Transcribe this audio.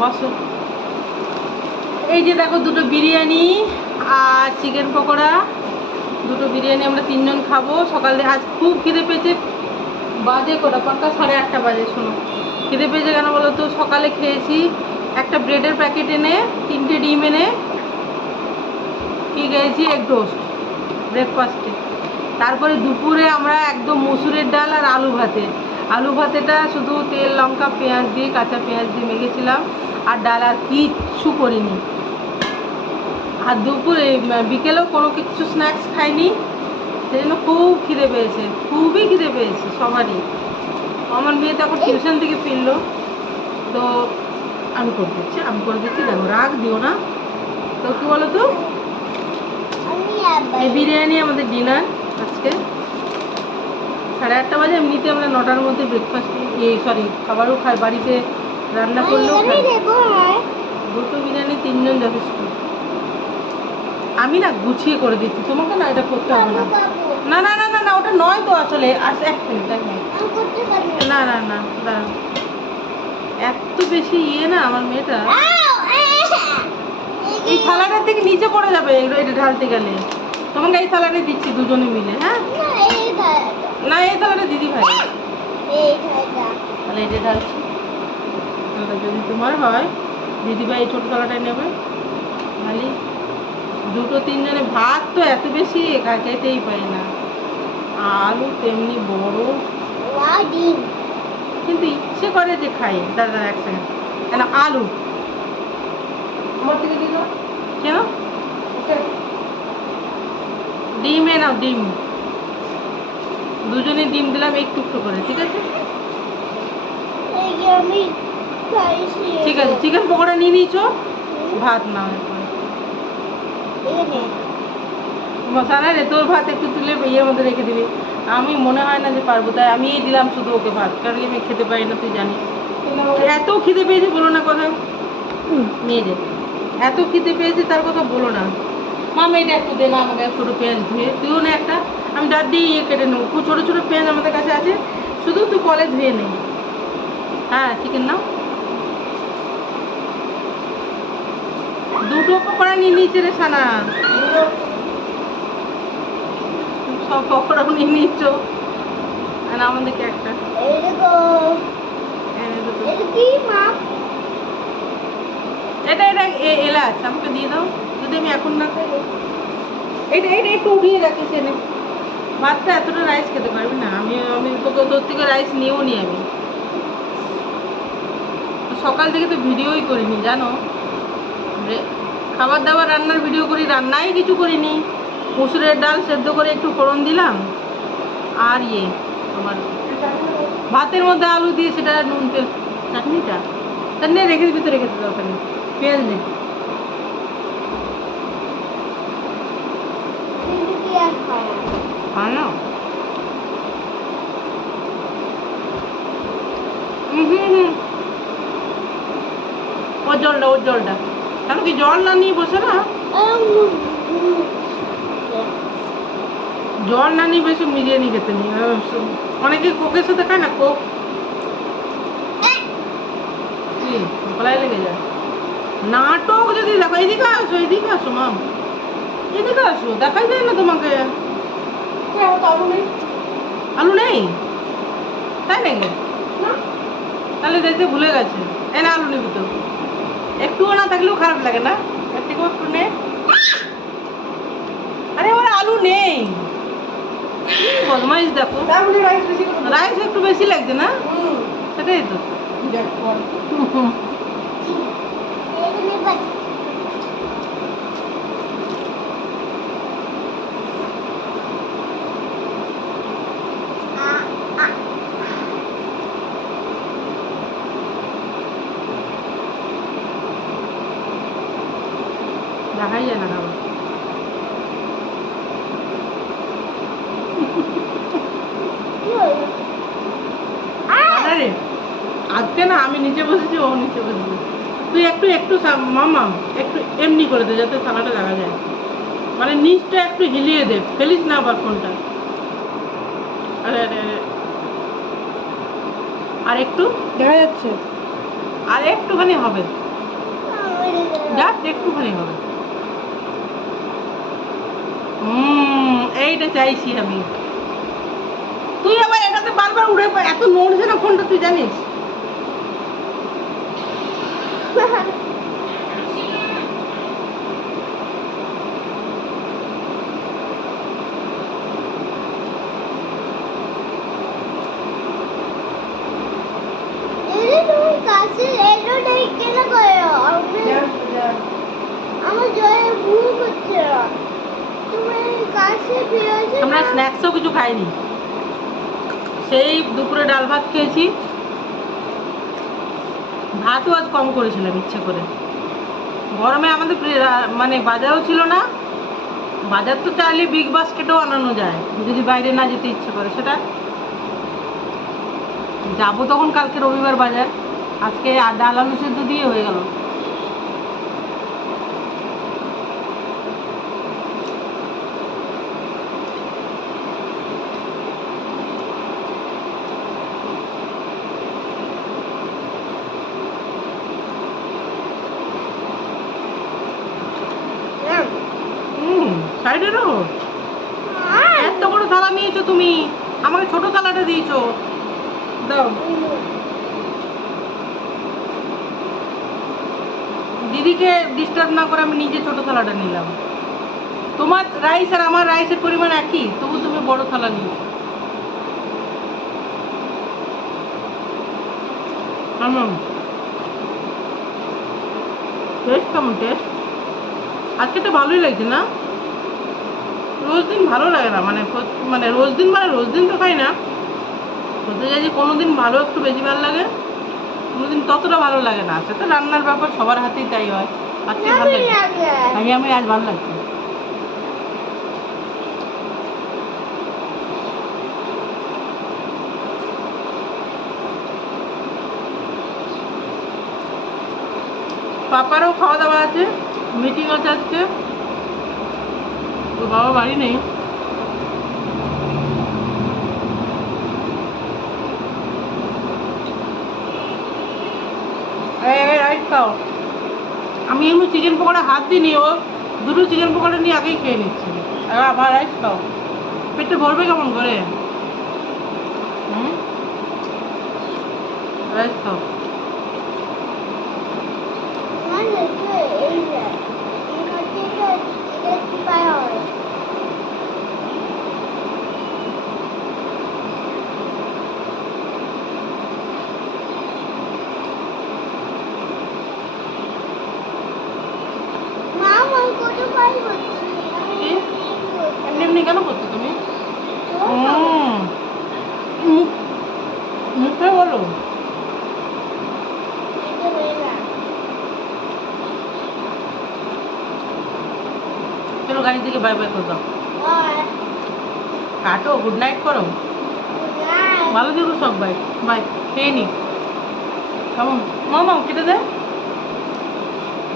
বসো। এই যে দেখো দুটো বিরিয়ানি আর চিকেন পকোড়া, দুটো বিরিয়ানি আমরা 3 জন খাবো। সকালে আজ খুব খিদে পেয়েছে, বাজে কটা পাক্কা 8:30 বাজে। শোনো, খিদে পেয়েছে কেন বলো তো, সকালে খেয়েছি একটা ব্রেডের প্যাকেট এনে, 3টে ডিম এনে কি খেয়েছি, এগ টোস্ট ব্রেকফাস্টে। তারপরে দুপুরে আমরা একদম মসুরের ডাল আর আলু ভাতেটা শুধু তেল লঙ্কা পেঁয়াজ দিয়ে, কাঁচা পেঁয়াজ দিয়ে মেখেছিলাম, আর ডাল, আর কিচ্ছু করিনি। আর দুপুরে বিকেলেও কোনো কিছু স্ন্যাক্স খাইনি, সেই জন্য খুব খিদে পেয়েছে, খুবই খিদে পেয়েছে সবারই। আমার মেয়ে তো এখন টিউশন থেকে ফিরলো, তো আমি করে দিচ্ছি, দেখো রাগ দিও না। তো কি বলো তো, এই বিরিয়ানি আমাদের ডিনার আজকে 8:30 বাজে। এমনিতে আমরা 9টার মধ্যে ব্রেকফাস্ট, খাবারও খাই, বাড়িতে রান্না করলেও খাই। দুটো বিরিয়ানি 3 জন যথেষ্ট। আমি না গুছিয়ে করে দিচ্ছি, তোমাকে না এটা করতে হবে না। না না না না না, ওটা নয় তো আসলে। এক মিনিট না না না, দাঁড়াও। এত বেশি না আমার মেয়েটা। এই থালাটার থেকে নিচে পড়ে যাবে এটা ঢালতে গেলে। তোমাকে এই থালাটা দিচ্ছি দুজনে মিলে। হ্যাঁ না, এই থালাটা দিদি ভাই, তাহলে এটা ঢালছি। যদি তোমার হয় দিদি ভাই এই ছোট থালাটাই নেবে। খালি 2-3 জনে ভাত তো এত বেশি খেতেই পারে না। আলু তেমনি বড়, কিন্তু ইচ্ছে করে যে খাই। দাদা এক সেকেন্ড, কেন আলু আমার থেকে দিল কেন? ডিম নাও, ডিম দুজনে ডিম দিলাম একটু করে, ঠিক আছে? ঠিক আছে, চিকেন পকোড়া নিয়ে নিয়েছো, ভাত নাও এরপরে। মশালা রে, তোর ভাত একটু তুলে ইয়ের মধ্যে রেখে দিবি। আমি মনে হয় না যে পারবো, তাই আমি দিলাম শুধু ওকে ভাত, কারণ আমি খেতে পারি না, তুই জানিস। এত খিদে পেয়েছে বলো না কথা, মেয়ে যে এত খিদে পেয়েছে তার কথা বলো না। মামা এটা একটু দে না আমাকে, ছোটো পেঁয়াজ ধুয়ে, তুইও না একটা, আমি ডাট দিয়ে কেটে নেবো। খুব ছোটো ছোটো পেঁয়াজ আমাদের কাছে আছে, শুধু তুই কলে ধুয়ে নে। হ্যাঁ চিকেন নাও। দুটো পকোড়া নিয়ে নিয়েছে রে সানা, সব পকোড়াও নিয়ে নিচ্ছ, আর আমাদেরকে একটা। এটা এলাচ আমাকে দিয়ে দাও, যদি আমি এখন না খাই। এটা একটু উঠিয়ে রাখিস এনে। ভাতটা এতটা রাইস খেতে পারবি না। আমি তোকে তোর থেকে রাইস নিয়েও নি আমি। সকাল থেকে তো ভিডিওই করিনি জানো, খাবার দাবার রান্নার ভিডিও করি, রান্নাই কিছু করিনি। মসুরের ডাল সেদ্ধ করে একটু ফোড়ন দিলাম, আর আমার ভাতের মধ্যে আলু দিয়ে সেটা নুন তেল চাটনিটা তার নিয়ে রেখে দিবি, তো রেখে দিতে দরকার নেই, পেঁয়াজ নেই। খায় না। ওর জলটা কেন কি জল না নিয়ে বসে না, জল না নিয়ে বেশি বিরিয়ানি খেতে নেই। অনেকে কোকের সাথে খায় না, কোক গলায় লেগে যায়। নাটক যদি দেখো, এদিকে আসো মাম, এদিকে আসো, দেখাই যায় না তোমাকে। আলু নেই তাই নাকি? তাহলে দেখতে ভুলে গেছে। এই না আলু নিবি তো, একটুও না থাকলেও খারাপ লাগে না, একটু নে। আরে ওর আলু নেই, বদমাইশ দেখো। রাইস একটু বেশি লাগছে না, সেটাই তো। দেখাই যায় না খাবার। আজকে না আমি নিচে বসেছি, ও নিচে বসেছি। তুই একটু মামা একটু এমনি করে দে, যাতে থালাটা দেখা যায়, মানে নিচটা একটু হিলিয়ে দে, ফেলিস না আবার ফোনটা। আরে আর একটু দেখা যাচ্ছে, আর একটুখানি হবে। জাস্ট একটুখানি হবে। এইটা চাইছি আমি। তুই আবার এটাতে বারবার উড়ে এত নড়ছে না ফোনটা, তুই জানিস? আমরা স্ন্যাক্সও কিছু খাইনি, সেই দুপুরে ডাল ভাত খেয়েছি। ভাতও আজ কম করেছিলাম ইচ্ছে করে। গরমে আমাদের মানে বাজারও ছিল না। বাজার তো চাইলে বিগ বাস্কেটও আনানো যায়, যদি বাইরে না যেতে ইচ্ছে করে। সেটা যাবো তখন কালকে রবিবার বাজার। আজকে ডাল আলু সেদ্ধ দিয়ে হয়ে গেল। সাইডেরও এত বড় থালা নিয়েছো তুমি, আমাকে ছোট থালাটা দিয়েছো। দাও, দিদিকে ডিস্টার্ব না করে আমি নিজে ছোট থালাটা নিলাম। তোমার রাইস আর আমার রাইসের পরিমাণ একই, তবু তুমি বড় থালা নিও। টেস্ট কেমন? টেস্ট আজকে তো ভালোই লাগছে না? রোজ দিন ভালো লাগে না, মানে রোজ দিন তো খাই না। বলতে চাই যে কোনোদিন ভালো একটু বেশি ভালো লাগে, কোনোদিন ততটা ভালো লাগে না। সেটা রান্নার ব্যাপার, সবার হাতেই তাই হয়। আজকে ভালো লাগে, আমি আজ ভালো লাগছে। পাপারও খাওয়া দাওয়া আছে, মিটিং আছে আজকে। তো বাবা বাড়ি নেই। রাইস খাও। আমি এমনি চিকেন পকোড়া হাত দিইনি, ও দুটো চিকেন পকোড়া নিয়ে আগেই খেয়ে নিচ্ছি। আবার রাইস খাও, পেটে ভরবে কেমন করে? রাইস খাও। এমনি কেন করছো তুমি? মুখে বলো। চলো গাড়ি থেকে বাই বাই করে দাও। কাটো, গুড নাইট করো। ভালো থেকো সব। Bye bye. খেয়ে নি কেমন? মামা কেটে দে।